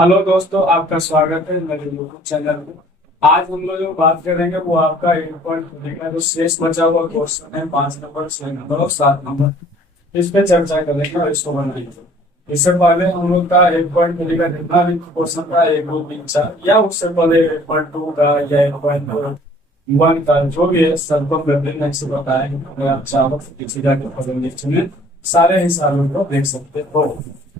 Hello दोस्तों, आपका स्वागत है मेरे यूट्यूब चैनल में। आज हम लोग जो बात करेंगे वो आपका 8 पॉइंट का जो शेष बचा हुआ क्वेश्चन है, 5 नंबर, 6 नंबर और 7 नंबर, इस पे चर्चा करेंगे और इसको बनाएंगे। इससे पहले हम लोग का 8 पॉइंट का जितना भी क्वेश्चन था, 1 2 3 4, या उससे पहले 8 पॉइंट 2 का या 8 पॉइंट 1 का जो भी है, सबको मैं से बताएंगे। अगर आप चाहो तो किसी जाके प्रेजेंटेशन में सारे हिसाबों को देख सकते हो।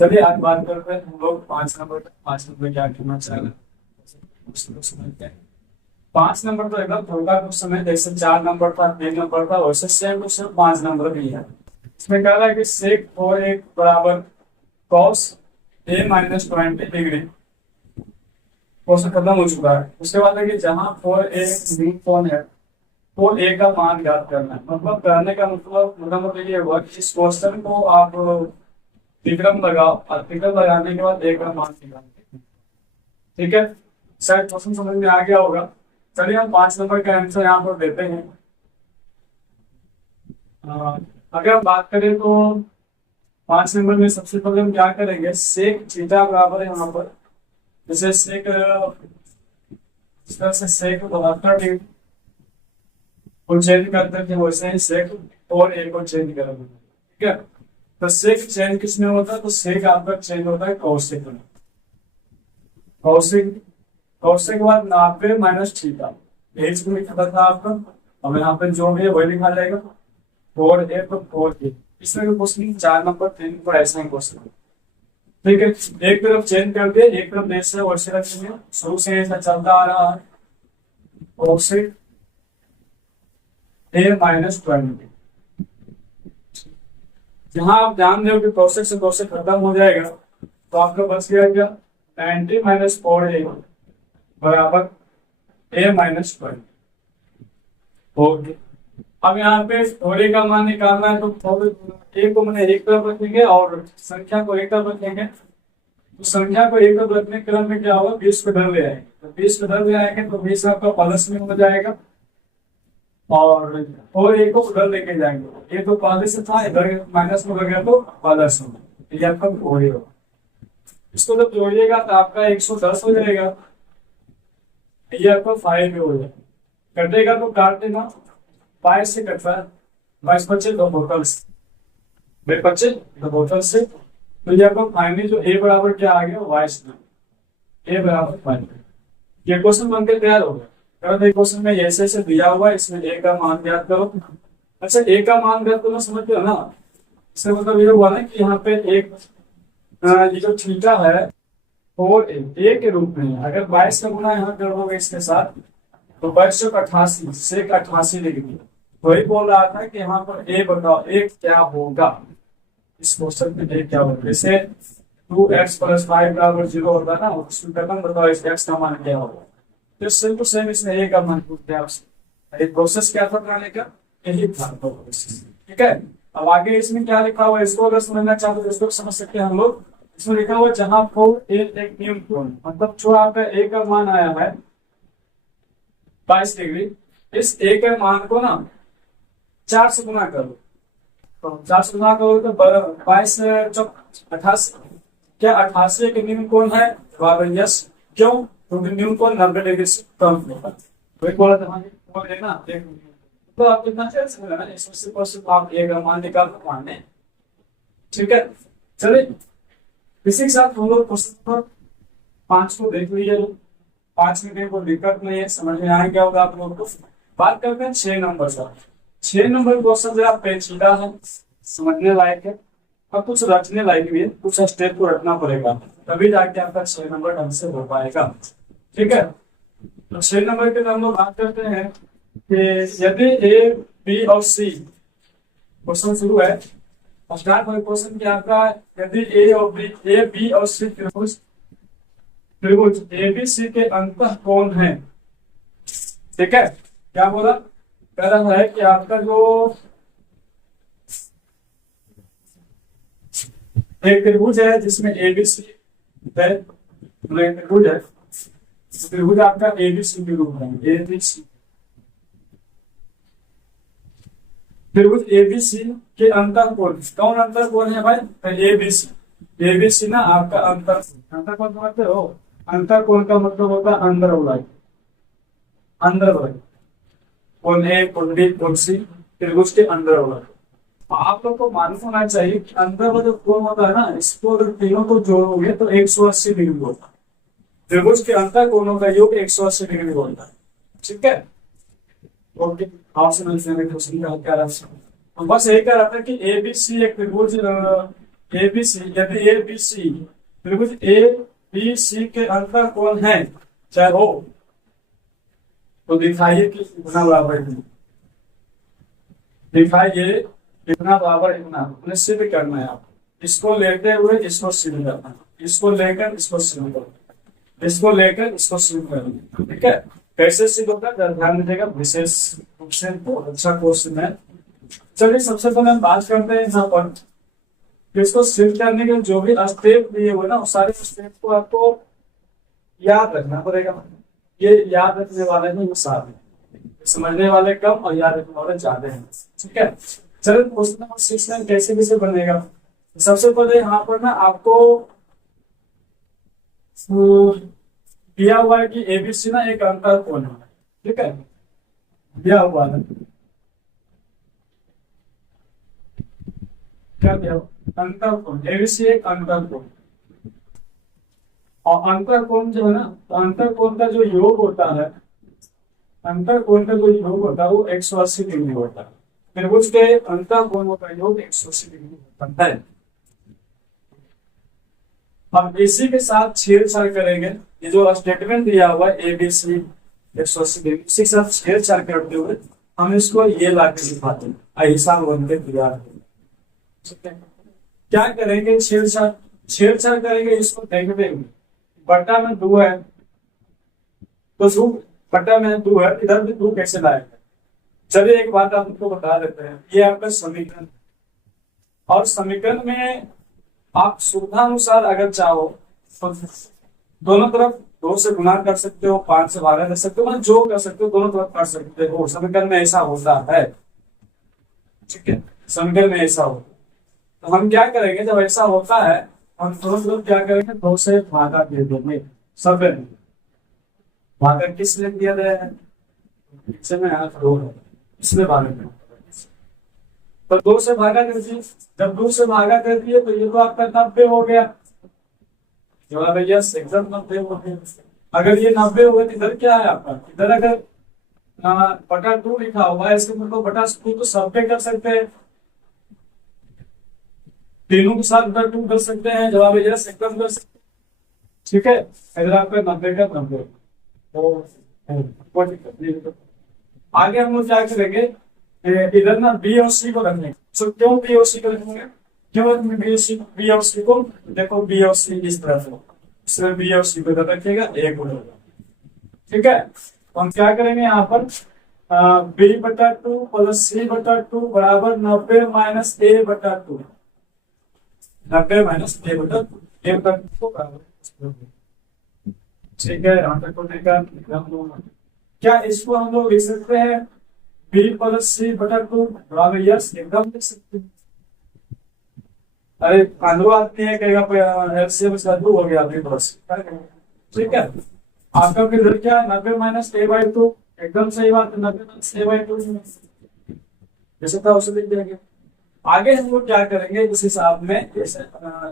चलिए आज बात करते हैं हम लोग 5 नंबर। 5 नंबर क्या करना चाहिए उसको समझते हैं। 5 नंबर तो एकदम छोटा क्वेश्चन है, जैसे 4 नंबर था, 3 नंबर था, वैसे सेम क्वेश्चन 5 नंबर भी है। इसमें कह रहा है कि सेक फोर एक बराबर cos A minus 20 degree. Question खत्म हो चुका है। उसके बाद है कि जहाँ फोर ए मीन कौन है, तो ए का मान ज्ञात करना है। मतलब करने का मतलब ये हुआ कि इस क्वेश्चन को आप विक्रम लगाओ और विक्रम लगाने के बाद ए का मान निकालो। ठीक है, शायद क्वेश्चन समझ में आ गया होगा। चलिए हम 5 नंबर का आंसर यहाँ पर देते हैं। अगर हम बात करें तो 5 नंबर में सबसे पहले हम क्या करेंगे, सेक थीटा बराबर है यहाँ पर, जैसे सेक इस तरह से सेक 72 डिग्री को चेंज करते हैं, वैसे ही सेक और ए को चेंज करेंगे। ठीक है, तो सेक चेंज किसमें होता है, तो सेक आपका चेंज होता है कौशिक में। कौशिक कौशिक के बाद 90 माइनस थीटा, यही इसको लिखा था आपका। अब यहाँ पे जो भी है वही लिखा जाएगा, 4a तो 4a। इसमें भी क्वेश्चन 4 नंबर 3 नंबर ऐसा ही क्वेश्चन। ठीक है, एक तरफ चेंज कर दिए, एक तरफ जैसे वैसे रखेंगे। शुरू से ऐसा चलता आ रहा है, कौशिक a माइनस 20। जहां आप ध्यान दो कि प्रोसेस से प्रोसेस खत्म हो जाएगा, तो आपका बच गया क्या, 90 माइनस 4a बराबर a माइनस 20। ओके, अब यहाँ पे थोड़े का मान निकालना है, तो ए को मैंने एक तरफ रखेंगे और संख्या को एक तरफ रखेंगे। तो संख्या को एक तरफ रखने के क्रम में क्या होगा, 20 को इधर ले आएंगे। तो 20 को इधर ले आएंगे तो 20 आपका प्लस में हो जाएगा, और एक को उधर लेके जाएंगे। ये तो पहले से था, इधर माइनस में हो गया तो प्लस में, ये आपका जोड़िएगा। इसको जब जोड़िएगा तो आपका 110 हो जाएगा, ये आपका 5 में हो जाएगा। कटेगा तो काट देना, 5 से कटवा, 22 बचे 2 बोतल से, 2 बचे 2 बोतल से। तो ये आपका फाइनली जो ए बराबर क्या आ गया, 22 में, ए बराबर 5। ये क्वेश्चन बनकर तैयार हो गया। क्वेश्चन में ऐसे ऐसे दिया हुआ है, इसमें ए का मान ज्ञात करो। अच्छा, ए का मान ज्ञात करना समझते हो ना, इसका मतलब ये हुआ ना कि यहाँ पे एक ये जो थीटा है और ए के रूप में, अगर 22 का गुना यहाँ कर दोगे इसके साथ, तो 2288 से 88 डिग्री। वही बोल रहा था कि यहाँ पर ए बताओ, ए क्या होगा इस क्वेश्चन में, ए क्या होगा। जैसे 2x + 5 बराबर 0 होता ना, उसमें कदम बताओ इस x का मान क्या होगा। तो सेम टू सेम इसमें ए का मान पूछ दिया आपसे। एक प्रोसेस क्या था बनाने का, यही था प्रोसेस। ठीक है, अब आगे इसमें क्या लिखा हुआ है, इसको अगर समझना चाहते तो इसको समझ सकते हैं हम लोग। इसमें लिखा हुआ जहां पर ए एक नियम कोण, मतलब जो आपका ए का मान आया है 22 डिग्री, इस ए के मान को ना 4 से गुना करो। तो 4 से गुना करो तो 22 चौक 88, क्या 88 के नियम कोण है, जवाब यस। क्यों, क्योंकि न्यू को 90 डिग्री से कम होगा। तो एक बोला था बोल देना, तो आप कितना चल सकते हैं, इसमें से क्वेश्चन आप ए का मान निकाल मानने। ठीक है, चलिए इसी के साथ हम लोग क्वेश्चन नंबर 5 को देख लीजिए। 5 में कोई दिक्कत नहीं है, समझ में आया क्या होगा आप लोग को। बात करते हैं 6 नंबर का। 6 नंबर क्वेश्चन जरा पेचीदा है, समझने लायक है और कुछ रचने लायक भी है। कुछ स्टेप को रखना पड़ेगा, तभी जाके आपका 6 नंबर ढंग से हो पाएगा। ठीक है, तो 6 नंबर के हम लोग बात करते हैं कि यदि ए बी और सी, क्वेश्चन शुरू है स्टार्ट हुआ क्वेश्चन क्या आपका, यदि ए बी और सी त्रिभुज त्रिभुज ए बी सी के अंतः कोण है। ठीक है, क्या बोला, कह रहा है कि आपका जो एक त्रिभुज है जिसमें ए बी सी है, त्रिभुज है, त्रिभुज आपका एबीसी के रूप में, एबीसी त्रिभुज एबीसी के अंतः कोण, कौन अंतः कोण है भाई, एबीसी। एबीसी ना आपका अंतर अंतर कौन समझते हो? अंतर कोण का मतलब होता है अंदर वाला, अंदर वाला कौन ए कौन डी कौन सी त्रिभुज के अंदर वाला। आप लोग को मालूम होना चाहिए कि अंदर वाला जो कोण होता है ना, इसको अगर तीनों को जोड़ोगे तो 180 डिग्री होता है। त्रिभुज के अंतर कोणों का योग 180 डिग्री होता है। ठीक है, ओके। आपसे मैं क्वेश्चन का क्या रहा, हम बस यही कह रहा था कि एबीसी एक त्रिभुज, एबीसी यदि एबीसी त्रिभुज ए बी सी के अंतर कोण है चाहे हो, तो दिखाइए कि इतना बराबर है, दिखाइए इतना बराबर इतना, उन्हें सिद्ध करना है। आप इसको लेते हुए इसको सिद्ध करना है, इसको लेकर इसको सिद्ध करना, इसको लेकर इसको सिद्ध करना। ठीक है, कैसे सिद्ध होता है ध्यान दीजिएगा, विशेष रूप से अच्छा क्वेश्चन है। चलिए सबसे पहले हम बात करते हैं यहाँ पर, इसको सिद्ध करने के जो भी स्टेप दिए हुए ना, सारे स्टेप को आपको याद रखना पड़ेगा। ये याद रखने वाले नहीं सारे, समझने वाले कम और याद रखने वाले ज्यादा हैं। ठीक है, चलिए क्वेश्चन नंबर 6 कैसे कैसे बनेगा। सबसे पहले यहाँ पर ना आपको दिया हुआ है कि एबीसी ना एक अंतर कोण है। ठीक है, दिया हुआ है, क्या दिया अंतर कोण, एबीसी एक अंतर कोण, और अंतर कोण जो है ना, तो अंतर कोण का जो योग होता है, अंतर कोण का जो योग होता है वो 180 डिग्री होता है। त्रिभुज के अंतर कोणों का योग 180 डिग्री बनता है। हम इसी के साथ छेड़छाड़ करेंगे, ये जो स्टेटमेंट दिया हुआ है एबीसी 180 डिग्री, इसी के साथ छेड़छाड़ करते हुए हम इसको ये लाके दिखाते हैं, ऐसा बनते तैयार। क्या करेंगे, छेड़छाड़ छेड़छाड़ करेंगे, इसको देख देंगे बट्टा में 2 है तो 2 बट्टा में 2 है, इधर भी 2 कैसे लाएगा। चलिए एक बात आपको बता देते हैं, ये आपका समीकरण, और समीकरण में आप सुविधानुसार अगर चाहो तो दोनों तरफ 2 से गुणा कर सकते हो, 5 से भागा कर सकते हो, मतलब जो कर सकते हो दोनों तरफ कर सकते हो। समीकरण में ऐसा होता है। ठीक है, समीकरण में ऐसा हो, तो हम क्या करेंगे जब ऐसा होता है, हम दोनों तरफ क्या करेंगे 2 से भागा दे देंगे। सब भागा किस लिए दिया गया है, में 2 है, इसमें भागा तो 2 से भागा कर दिए। जब 2 से भागा कर दिए तो ये तो आपका 90 हो गया। जवाब है यस, एकदम 90 हो गया। अगर ये 90 हो गया तो इधर क्या है आपका, इधर अगर बटा 2 लिखा हुआ है, इसके मतलब बटा 2 तो सब पे कर सकते हैं, तीनों के साथ बटा 2 कर सकते हैं। जवाब है यस, एकदम कर सकते हैं। ठीक है, इधर आपका 90 का 90, तो कोई दिक्कत नहीं। आगे हम लोग क्या करेंगे, इधर ना बी और सी को रखेंगे। तो क्यों बी और सी को रखेंगे, क्यों रखेंगे बी और सी को, देखो बी और सी इस तरह से, इसलिए बी और सी को इधर रखिएगा, एक हो जाएगा। ठीक है, तो हम क्या करेंगे यहाँ पर, बी बटा 2 प्लस सी बटा 2 बराबर 90 माइनस ए बटा 2, 90 माइनस ए बटा 2, ए बटा 2 को बराबर। ठीक है, यहाँ तक होने का क्या इसको हम लोग लिख सकते हैं बी प्लस सी बटा 2 बराबर यस, एकदम लिख सकते हैं। अरे अंदर आदमी है कहेगा एलसीएम इसका 2 हो गया बी प्लस। ठीक है, आपका फिर क्या 90 माइनस ए बाई 2, एकदम सही बात है, 90 माइनस ए बाई 2 जैसे था उसे लिख देंगे। आगे हम लोग क्या करेंगे, इस हिसाब में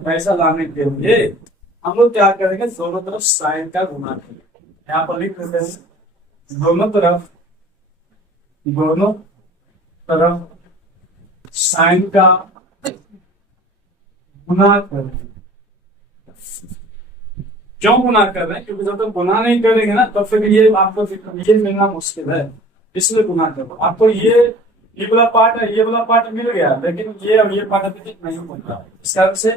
ऐसा लाने के लिए हम लोग क्या करेंगे, दोनों तरफ साइन का गुणा करेंगे। यहाँ पर लिख देते हैं, दोनों तरफ साइन का गुणा करें। क्यों गुणा कर रहे हैं, क्योंकि जब तक गुणा नहीं करेंगे ना तो फिर ये आपको ये मिलना मुश्किल है, इसलिए गुणा करो। आपको ये वाला पार्ट है, ये वाला पार्ट मिल गया, लेकिन ये अब ये पार्ट अभी नहीं मिल रहा। इस कारण से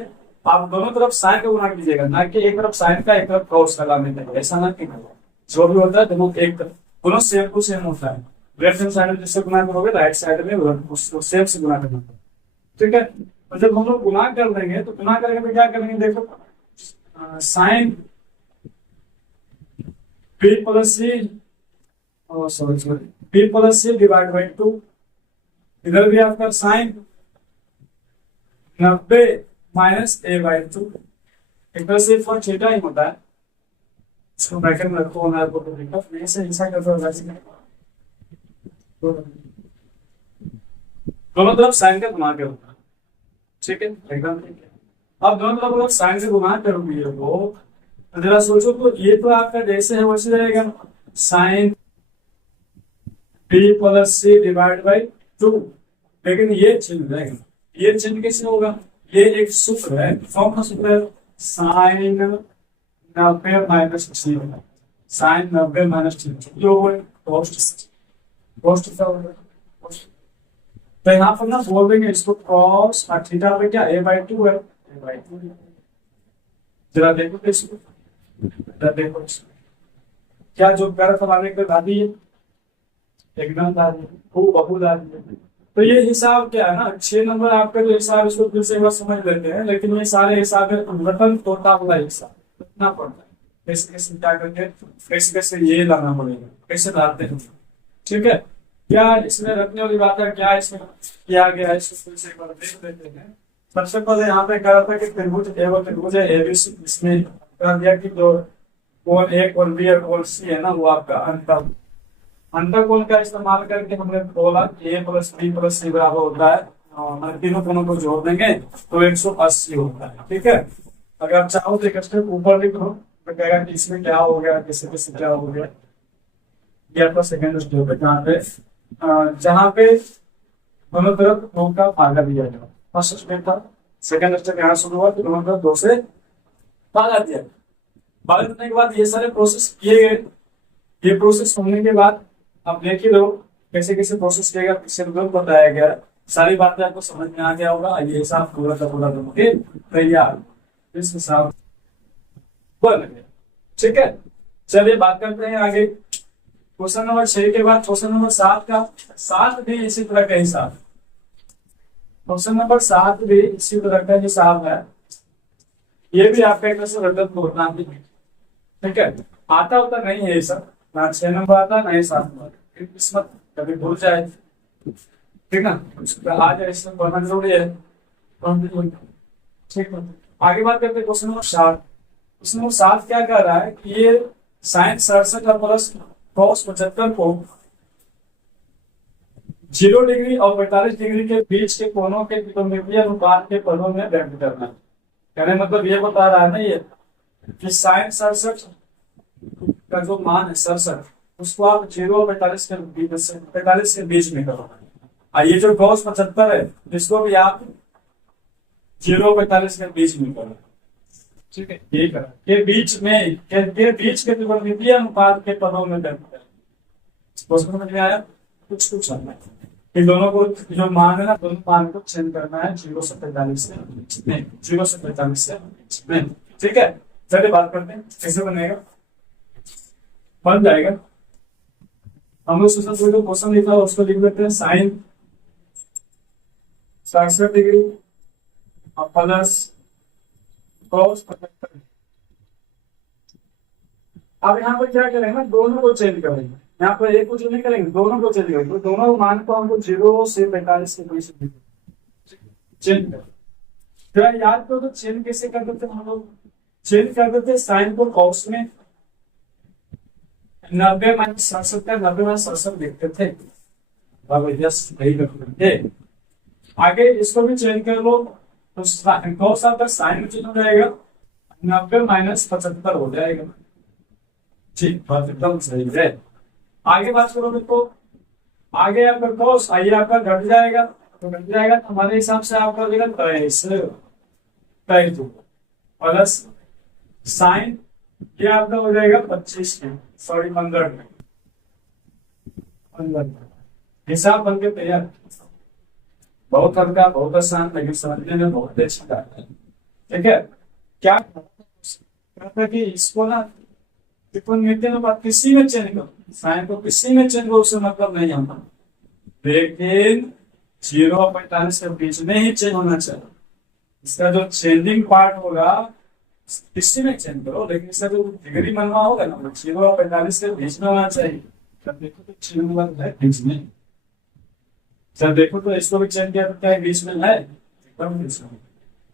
आप दोनों तरफ साइन का गुणा कीजिएगा, ना कि एक तरफ साइन का एक तरफ कॉस का लाने का, ऐसा ना कीजिएगा। जो भी होता है दोनों एक तरफ, दोनों सेम टू सेम होता है। लेफ्ट हैंड साइड में जिससे गुणा करोगे राइट साइड में उसको सेम से गुणा करना। ठीक है, तो जब हम लोग गुणा कर देंगे तो गुणा करेंगे तो क्या करेंगे, देखो sine b plus c, sorry b plus c divide by 2, इधर भी आपका sine 90 minus a by two एक तरह से फॉर थीटा ही होता है। इसको ब्रैकेट में रखो ना, आपको दिक्कत नहीं से ऐसा कर दो। दोनों तरफ साइन का घुमा के होगा, ठीक है, एकदम ठीक है। अब दोनों तरफ साइन से घुमा करोगे वो, जरा सोचो तो ये तो आपका जैसे है वैसे रहेगा, sine b plus c divide by two, लेकिन ये चिन्ह रहेगा। ये चिन्ह कैसे होगा, ये एक सूत्र है, कौन सा सूत्र है, साइन 90 माइनस सी, साइन 90 माइनस सी जो है कॉस्ट, कॉस्ट का होगा। तो यहाँ पर ना बोल देंगे इसको कॉस और थीटा पे क्या ए बाई टू है, ए बाई टू। जरा देखो तो इसको, जरा देखो इसको क्या जो कर हमारे को दादी है, एकदम दादी खूब बहु दादी है। तो ये हिसाब क्या है ना, 6 नंबर आपका जो हिसाब, इसको फिर से एक बार समझ लेते हैं, लेकिन ये सारे हिसाब रतन तोता वाला हिसाब इतना पड़ता है। कैसे कैसे क्या करके कैसे कैसे ये लाना पड़ेगा, कैसे लाते हैं, ठीक है। क्या इसमें रखने वाली बात है, क्या इसमें किया गया है, इसको फिर से एक बार देख लेते हैं। सबसे पहले यहाँ पे कह रहा था कि त्रिभुज एवं त्रिभुज एबीसी, इसमें कह दिया कि जो कोण ए कोण बी और कोण सी है ना, वो आपका अंतर अंतःकोण का इस्तेमाल करके हमने बोला ए प्लस बी प्लस सी बराबर होता है, और तीनों कोणों को जोड़ देंगे तो 180 होता है, ठीक है। अगर आप चाहो तो एक स्टेप ऊपर लिख लो, तो कहेगा कि इसमें क्या हो गया, किसी किसी क्या हो गया। ये आपका सेकंड स्टेप है, जहाँ पे दोनों तरफ 2 का भागा दिया गया। फर्स्ट स्टेप था, सेकंड स्टेप यहाँ शुरू हुआ, दोनों तरफ 2 से भागा दिया। भागा देने के बाद ये सारे प्रोसेस किए गए। ये प्रोसेस होने के बाद आप देख ही लो कैसे कैसे प्रोसेस किया गया, किससे बताया गया, सारी बातें आपको समझ में आ गया होगा। ये हिसाब पूरा का पूरा करके तैयार, इस हिसाब बन गया, ठीक है। चलिए बात करते हैं आगे। क्वेश्चन नंबर 6 के बाद क्वेश्चन नंबर 7 का, 7 भी इसी तरह का हिसाब, क्वेश्चन नंबर 7 भी इसी तरह का हिसाब है। ये भी आपका एक तरह से रद्द तोड़ना भी, ठीक है। आता होता नहीं है ये सब, ना 6 नंबर आता ना 7 नंबर, किस्मत कभी भूल जाए, ठीक ना, आ जाए, इसमें पढ़ना जरूरी है, ठीक है। आगे बात करते हैं क्वेश्चन नंबर 7। क्वेश्चन नंबर 7 क्या कह रहा है कि ये साइन 67 और प्लस cos 75 को 0 डिग्री और 45 डिग्री के बीच के कोणों के त्रिकोणमितीय अनुपात के पदों में व्यक्त करना। कहने मतलब ये बता रहा है ना ये कि साइन 67 का जो मान है 67, उसको आप 0 और 45 के बीच में करो। और ये जो cos 75 है इसको भी आप 0 और 45 के बीच में करो, ठीक है। ये करा के बीच में के बीच के त्रिकोणमितीय अनुपात के पदों में व्यक्त करें। समझ में आया, कुछ कुछ इन दोनों को जो मान है ना, दोनों मान को चेंज करना है 0 से 45 में, 0 से 45 में, ठीक है। चलिए बात करते हैं कैसे बनेगा, बन जाएगा। हम लोग सोचते जो क्वेश्चन लिखा है उसको लिख लेते हैं, साइन 67 डिग्री और प्लस cos 75। अब यहाँ पर क्या करेंगे ना, दोनों को चेंज करेंगे, यहाँ पर एक को जो नहीं करेंगे, दोनों को चेंज करेंगे। तो दोनों मान को हमको 0 से 45 के बीच में चेंज करें। जरा याद करो तो चेंज कैसे कर देते हम लोग, चेंज कर देते साइन को कॉस में 90 माइनस 67, 90 माइनस 67 लिखते थे, यही रखते। आगे इसको भी चेंज कर लो तो कॉस आपका साइन में चेंज हो जाएगा, 90 माइनस 75 हो जाएगा, ठीक, बात एकदम सही है। आगे बात करोगे तो आगे आपका कॉस आइए आपका घट जाएगा, तो घट जाएगा तो हमारे हिसाब से आपका हो जाएगा 23 प्लस साइन, ये आपका हो जाएगा 25 में, सॉरी 15 में, हिसाब बन के तैयार। बहुत हल्का, बहुत आसान, लेकिन समझने में बहुत अच्छा लगता है, ठीक है। क्या कहता है कि इसको ना त्रिकोणमितीय अनुपात किसी में चेंज करो, साइन को किसी में चेंज करो, उससे मतलब नहीं होता, लेकिन 0 और 45 के बीच में ही चेंज होना चाहिए। इसका जो चेंजिंग पार्ट होगा किसी में चेंज करो, लेकिन इसका जो डिग्री बनवा होगा ना 0 और 45 के बीच में होना चाहिए। जब देखो तो चेंज है बीच में, जब देखो तो इसको भी चेंज किया तो क्या बीच में है, एकदम बीच में।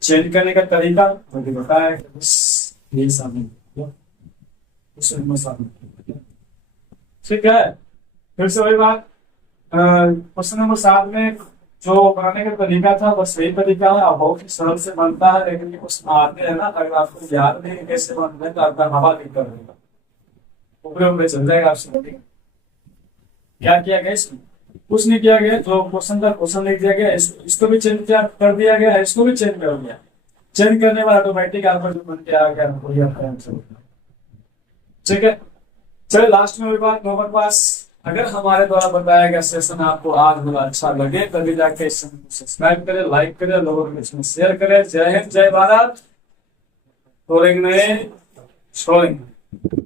चेंज करने का तरीका मुझे बताया, बस यही शामिल है। उसमें शामिल। ठीक है, फिर से वही बात, क्वेश्चन नंबर 7 में जो बनाने का तरीका था बस वही तरीका है। अब बहुत ही सरल से बनता है, लेकिन ये क्वेश्चन आते हैं ना, अगर आपको याद नहीं है कैसे बनते हैं तो आपका हवा निकल देगा, ऊपर ऊपर चल जाएगा आपसे। क्या किया गया इसमें? कुछ नहीं किया गया, जो क्वेश्चन था क्वेश्चन लिख दिया गया, इसको भी चेंज कर दिया गया, इसको भी चेंज कर दिया। चेंज करने में ऑटोमेटिक आपका जो बन के आ गया वही आपका आंसर होगा। ठीक है, चलिए लास्ट में बात नंबर पास। अगर हमारे द्वारा बताया गया सेशन आपको आज बड़ा अच्छा लगे तभी जाके इस चैनल को सब्सक्राइब करें, लाइक करें, लोगों के बीच में शेयर करें। जय हिंद, जय भारत। छोड़ेंगे नहीं, छोड़ेंगे।